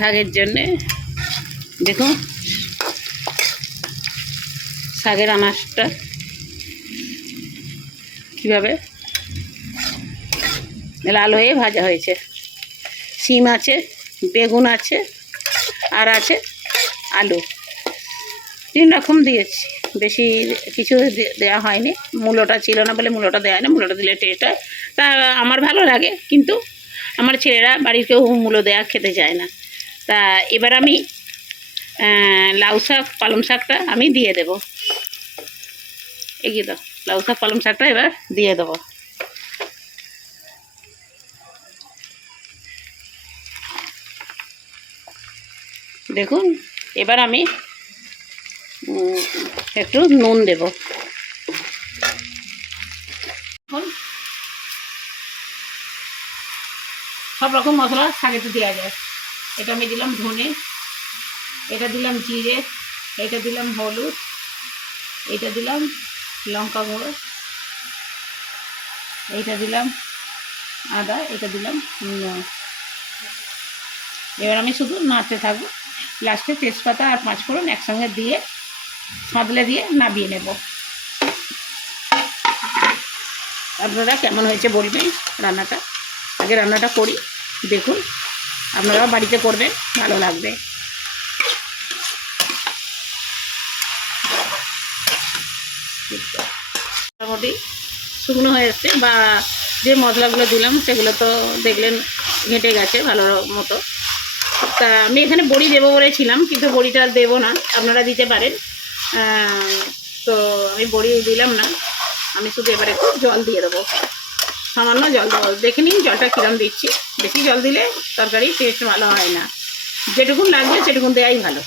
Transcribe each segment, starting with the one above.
শাকের জন্যে দেখুন শাকের আনাজটা কীভাবে লাল হয়ে ভাজা হয়েছে। শিম আছে, বেগুন আছে, আর আছে আলু। 3 রকম দিয়েছি, বেশি কিছু দেওয়া হয়নি। মূলোটা ছিল না বলে মূলোটা দেওয়া হয় না, মূলোটা দিলে টেস্ট হয়। তা আমার ভালো লাগে, কিন্তু আমার ছেলেরা বাড়ির কেউ মূলো দেওয়া খেতে চায় না। তা এবার আমি লাউ শাক পালং শাকটা আমি দিয়ে দেবো। এগিয়ে দাও, লাউ শাক পালং শাকটা এবার দিয়ে দেবো। দেখুন এবার আমি একটু নুন দেব। সব রকম মশলা শাকেতে দেওয়া যায়। এটা আমি দিলাম ধনে, এটা দিলাম জিরে, এটা দিলাম হলুদ, এটা দিলাম লঙ্কা গুঁড়ো, এইটা দিলাম আদা, এটা দিলাম নুন। এবার আমি শুধু নাড়তে থাকবো। লাস্টে তেজপাতা আর 5 ফোড়ন একসঙ্গে দিয়ে সাঁতলে দিয়ে নামিয়ে নেব। আপনারা কেমন হয়েছে বলবেন রান্নাটা। আগে রান্নাটা করি, দেখুন, আপনারাও বাড়িতে করবেন, ভালো লাগবে। মোটামুটি শুকনো হয়ে এসছে, বা যে মশলাগুলো দিলাম সেগুলো তো দেখলেন ঘেঁটে গেছে ভালো মতো। তা আমি এখানে বড়ি দেবো বলেছিলাম, কিন্তু বড়িটা আর দেবো না, আপনারা দিতে পারেন। তো আমি বড়ি দিলাম না, আমি শুধু এবার একটু জল দিয়ে দেবো, সামান্য জল দেবো। দেখে নিন জলটা কীরকম দিচ্ছি। বেশি জল দিলে তরকারি টেস্ট ভালো হয় না, যেটুকুন লাগবে সেটুকুন দেওয়াই ভালো,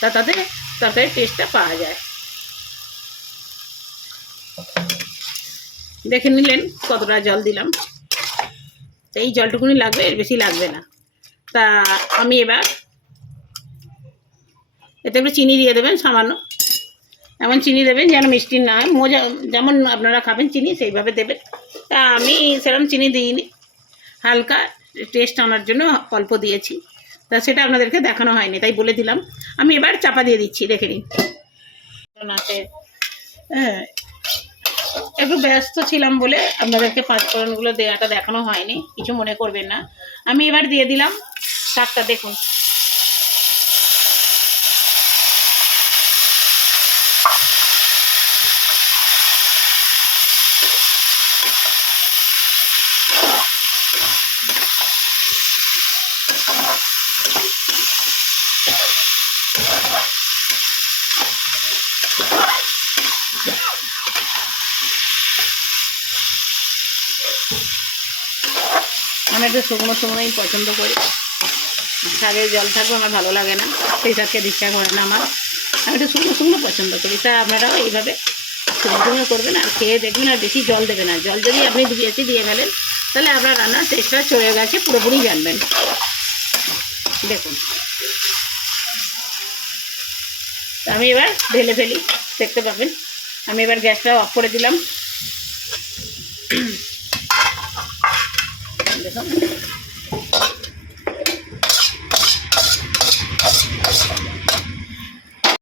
তাতে তরকারির টেস্টটা পাওয়া যায়। দেখে নিলেন কতটা জল দিলাম, তো এই জলটুকুনি লাগবে, এর বেশি লাগবে না। তা আমি এবার এতে একটু চিনি দিয়ে দেবেন সামান্য, এমন চিনি দেবেন যেন মিষ্টি না হয়, মজা যেমন আপনারা খাবেন চিনি সেইভাবে দেবেন। তা আমি সেরকম চিনি দিইনি, হালকা টেস্ট আনার জন্য অল্প দিয়েছি। তা সেটা আপনাদেরকে দেখানো হয়নি, তাই বলে দিলাম। আমি এবার চাপা দিয়ে দিচ্ছি, দেখে নিন। হ্যাঁ, একটু ব্যস্ত ছিলাম বলে আপনাদেরকে 5 ফোড়নগুলো দেওয়াটা দেখানো হয়নি, কিছু মনে করবেন না। আমি এবার দিয়ে দিলাম শাকটা, দেখুন। আমি একটু শুকনো শুকনোই পছন্দ করি, শাকের জল থাকবে আমার ভালো লাগে না, সেই শাক খেতে ইচ্ছা করে না আমার। আমি একটু শুকনো শুকনো পছন্দ করি। তা আপনারাও এইভাবে শুকনো শুকনো করবেন, আর খেয়ে দেখবেন, আর বেশি জল দেবেন না। জল যদি আপনি বেশি দিয়ে ফেলেন তাহলে আপনার রান্নার টেস্টটা চলে গেছে পুরোপুরি জানবেন। দেখুন, আমি এবার ঢেলে ফেলি, দেখতে পাবেন। আমি এবার গ্যাসটা অফ করে দিলাম, দেখুন।